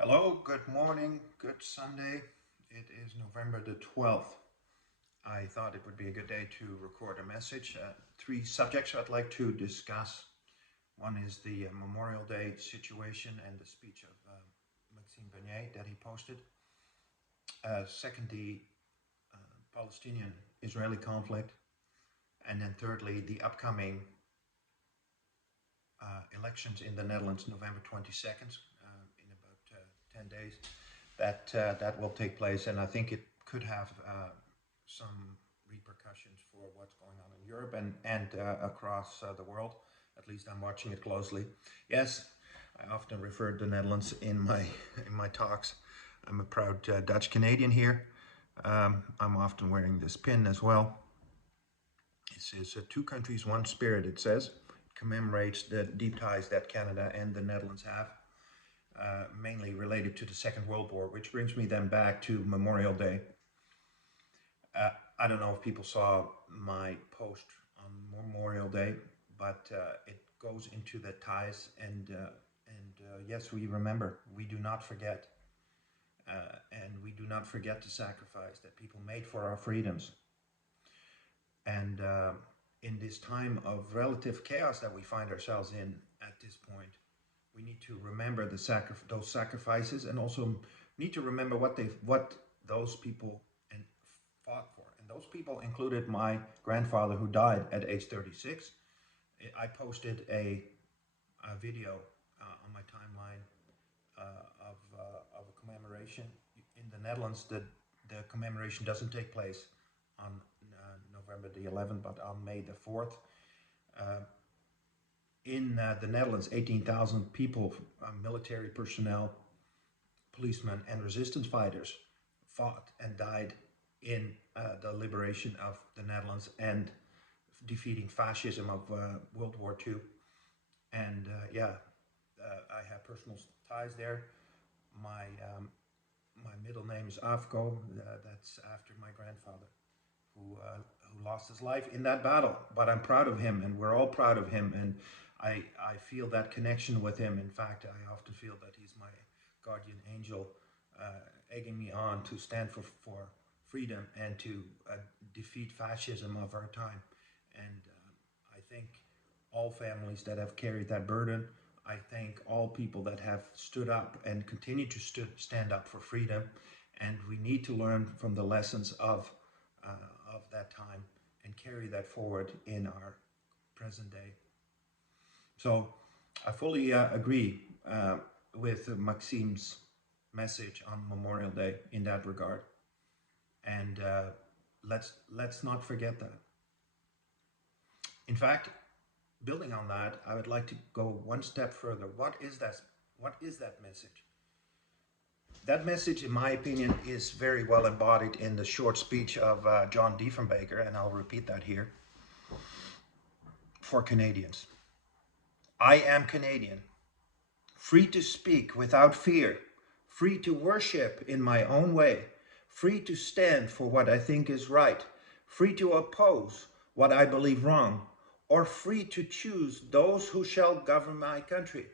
Hello, good morning, good Sunday. It is November the 12th. I thought it would be a good day to record a message. Three subjects I'd like to discuss. One is the Memorial Day situation and the speech of Maxime Bernier that he posted. Second, the Palestinian-Israeli conflict. And then thirdly, the upcoming elections in the Netherlands, November 22nd, in about 10 days. That will take place, and I think it could have some repercussions for what's going on in Europe and across the world. At least I'm watching it closely. Yes, I often refer to the Netherlands in my talks. I'm a proud Dutch Canadian here. I'm often wearing this pin as well. It says two countries, one spirit. It says it commemorates the deep ties that Canada and the Netherlands have. Mainly related to the Second World War, which brings me then back to Memorial Day. I don't know if people saw my post on Memorial Day, but it goes into the ties, and yes, we remember. We do not forget, and we do not forget the sacrifice that people made for our freedoms. And in this time of relative chaos that we find ourselves in at this point, we need to remember those sacrifices, and also need to remember what those people and fought for. And those people included my grandfather, who died at age 36. I posted a video on my timeline of a commemoration in the Netherlands. The commemoration doesn't take place on November the 11th, but on May the 4th. In the Netherlands, 18,000 people, military personnel, policemen, and resistance fighters fought and died in the liberation of the Netherlands and defeating fascism of World War II. And I have personal ties there. My my middle name is Afko. That's after my grandfather, who lost his life in that battle. But I'm proud of him, and we're all proud of him. And I feel that connection with him. In fact, I often feel that he's my guardian angel, egging me on to stand for freedom and to defeat fascism of our time. And I thank all families that have carried that burden. I thank all people that have stood up and continue to stand up for freedom. And we need to learn from the lessons of that time and carry that forward in our present day. So I fully agree with Maxime's message on Memorial Day in that regard. And let's not forget that. In fact, building on that, I would like to go one step further. What is that? What is that message? That message, in my opinion, is very well embodied in the short speech of John Diefenbaker, and I'll repeat that here for Canadians. I am Canadian, free to speak without fear, free to worship in my own way, free to stand for what I think is right, free to oppose what I believe wrong, or free to choose those who shall govern my country.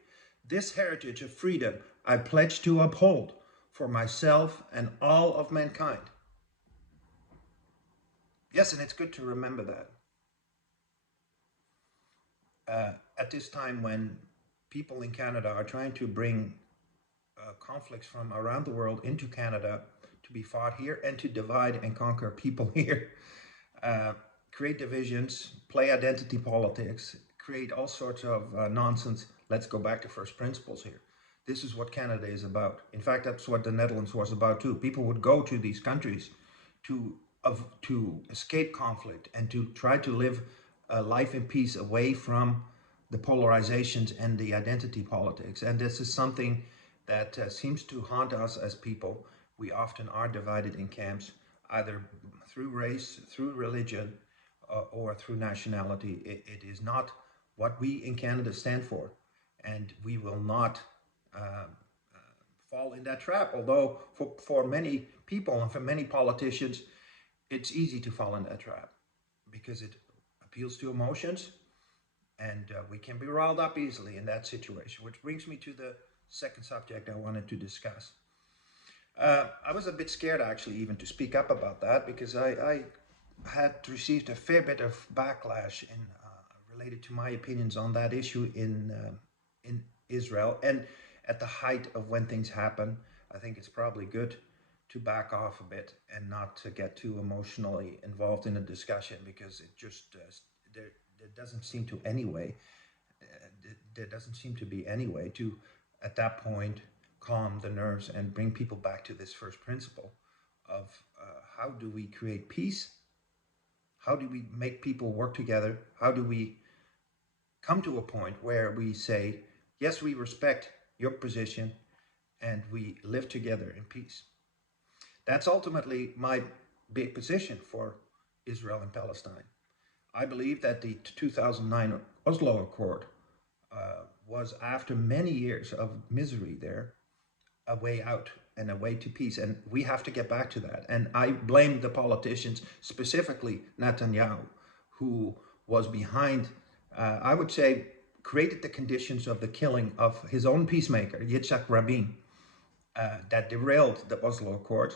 This heritage of freedom I pledge to uphold for myself and all of mankind. Yes, and it's good to remember that. At this time when people in Canada are trying to bring conflicts from around the world into Canada to be fought here and to divide and conquer people here, uh, create divisions, play identity politics, create all sorts of nonsense. Let's go back to first principles here. This is what Canada is about. In fact, that's what the Netherlands was about too. People would go to these countries to to escape conflict and to try to live a life in peace away from the polarizations and the identity politics. And this is something that seems to haunt us as people. We often are divided in camps, either through race, through religion, or through nationality. It is not what we in Canada stand for, and we will not fall in that trap. Although for many people and for many politicians, it's easy to fall in that trap because it appeals to emotions, and we can be riled up easily in that situation. Which brings me to the second subject I wanted to discuss. I was a bit scared actually even to speak up about that because I had received a fair bit of backlash related to my opinions on that issue in Israel. And at the height of when things happen, I think it's probably good to back off a bit and not to get too emotionally involved in a discussion, because it just there doesn't seem to anyway there doesn't seem to be any way to, at that point, calm the nerves and bring people back to this first principle of how do we create peace? How do we make people work together? How do we come to a point where we say, yes, we respect your position and we live together in peace? That's ultimately my big position for Israel and Palestine. I believe that the 2009 Oslo Accord was, after many years of misery there, a way out and a way to peace. And we have to get back to that. And I blame the politicians, specifically Netanyahu, who was behind, I would say, created the conditions of the killing of his own peacemaker, Yitzhak Rabin, that derailed the Oslo Accord.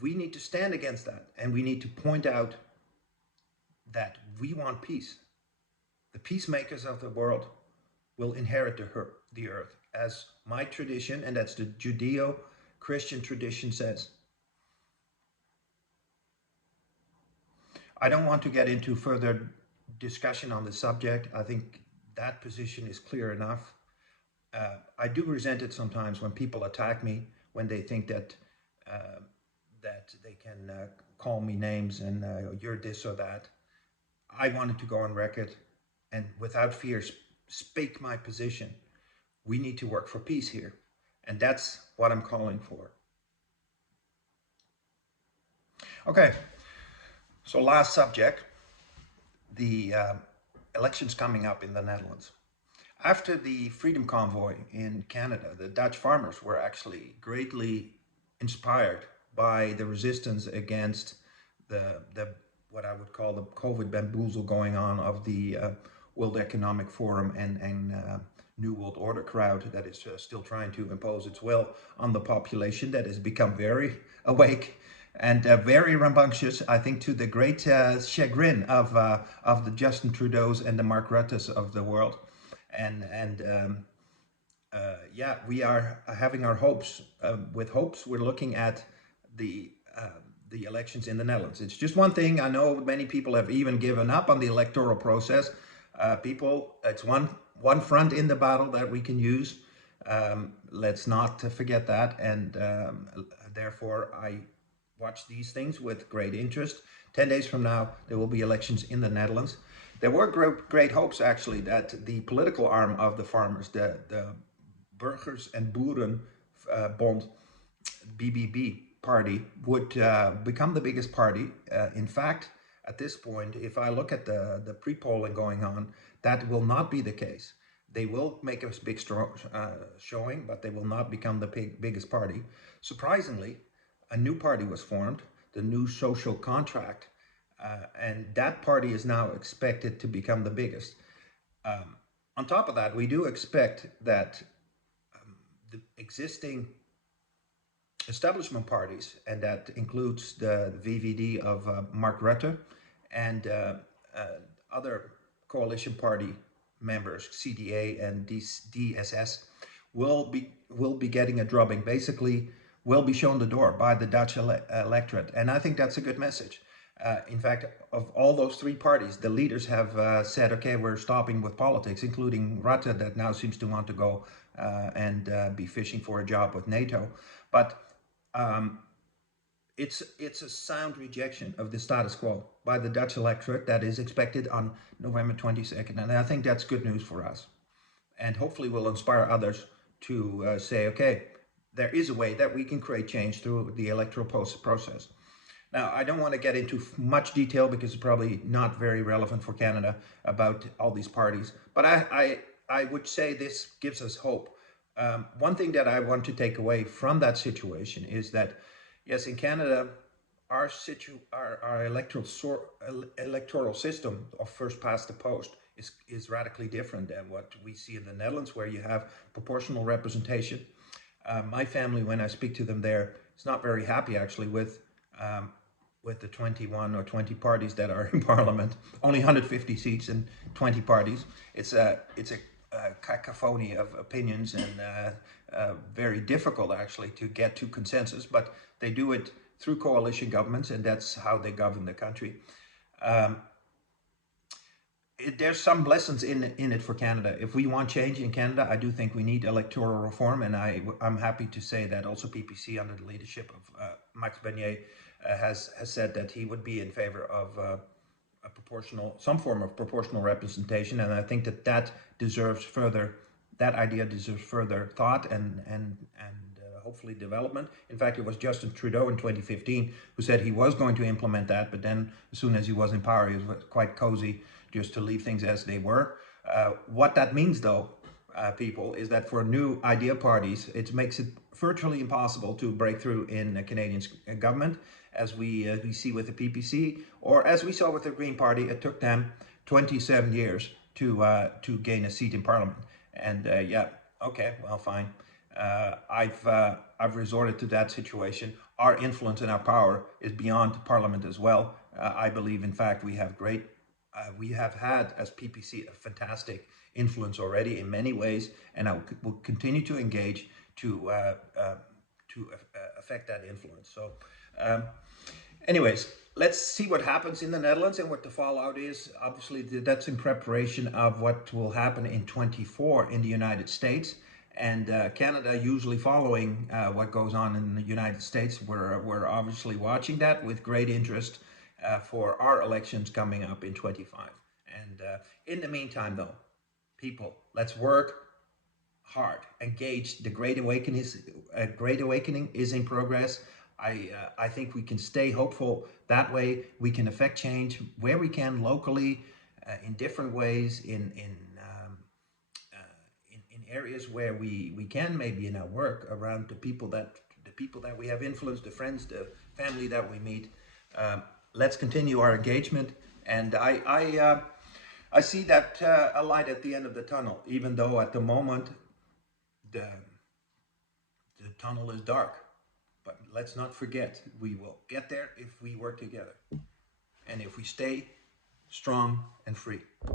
We need to stand against that, and we need to point out that we want peace. The peacemakers of the world will inherit the earth, as my tradition, and that's the Judeo-Christian tradition, says. I don't want to get into further discussion on the subject. I think that position is clear enough. I do resent it sometimes when people attack me, when they think that that they can call me names and you're this or that. I wanted to go on record and without fear speak my position. We need to work for peace here. And that's what I'm calling for. Okay, so last subject, the elections coming up in the Netherlands. After the Freedom Convoy in Canada, the Dutch farmers were actually greatly inspired by the resistance against the what I would call the COVID bamboozle going on of the World Economic Forum and New World Order crowd that is still trying to impose its will on the population, that has become very awake and very rambunctious, I think, to the great chagrin of the Justin Trudeau's and the Mark Rutte's of the world. Yeah, we are having our hopes. With hopes, we're looking at the elections in the Netherlands. It's just one thing. I know many people have even given up on the electoral process. It's one front in the battle that we can use. Let's not forget that. And therefore, I watch these things with great interest. 10 days from now, there will be elections in the Netherlands. There were great hopes, actually, that the political arm of the farmers, the Burgers en Boeren Bond, BBB party, would become the biggest party. In fact, at this point, if I look at the pre-polling going on, that will not be the case. They will make a big showing, but they will not become the biggest party. Surprisingly, a new party was formed, the New Social Contract, and that party is now expected to become the biggest. On top of that, we do expect that the existing establishment parties, and that includes the VVD of Mark Rutte and other coalition party members, CDA and DSS, will be getting a drubbing. Basically, will be shown the door by the Dutch electorate, and I think that's a good message. In fact, of all those three parties, the leaders have said, okay, we're stopping with politics, including Rutte, that now seems to want to go and be fishing for a job with NATO. But it's a sound rejection of the status quo by the Dutch electorate that is expected on November 22nd. And I think that's good news for us. And hopefully will inspire others to say, okay, there is a way that we can create change through the electoral process. Now, I don't want to get into much detail because it's probably not very relevant for Canada about all these parties. But I would say this gives us hope. One thing that I want to take away from that situation is that, yes, in Canada, our electoral system of first past the post is radically different than what we see in the Netherlands, where you have proportional representation. My family, when I speak to them there, is not very happy actually with the 21 or 20 parties that are in parliament. Only 150 seats and 20 parties. It's a cacophony of opinions, and very difficult actually to get to consensus, but they do it through coalition governments, and that's how they govern the country. Um, there's some lessons in it for Canada. If we want change in Canada, I do think we need electoral reform, and I'm happy to say that also PPC, under the leadership of Max Bernier, has said that he would be in favor of some form of proportional representation, and I think that that idea deserves further thought and hopefully development. In fact, it was Justin Trudeau in 2015 who said he was going to implement that, but then as soon as he was in power, he was quite cozy just to leave things as they were. What that means, though, people, is that for new idea parties, it makes it virtually impossible to break through in a Canadian government, as we see with the PPC, or as we saw with the Green Party. It took them 27 years to gain a seat in Parliament. And yeah, okay, well, fine. I've resorted to that situation. Our influence and our power is beyond Parliament as well. I believe, in fact, we have had as PPC a fantastic influence already in many ways, and I will continue to engage to affect that influence. So, anyways, let's see what happens in the Netherlands and what the fallout is. Obviously, that's in preparation of what will happen in 24 in the United States. And Canada, usually following what goes on in the United States, we're obviously watching that with great interest for our elections coming up in 25. And in the meantime, though, people, let's work hard, engaged. The Great Awakening is in progress. I think we can stay hopeful. That way, we can affect change where we can locally, in different ways, in areas where we can, maybe in our work, around the people that we have influence, the friends, the family that we meet. Let's continue our engagement, and I see that a light at the end of the tunnel, even though at the moment the tunnel is dark. But let's not forget, we will get there if we work together and if we stay strong and free.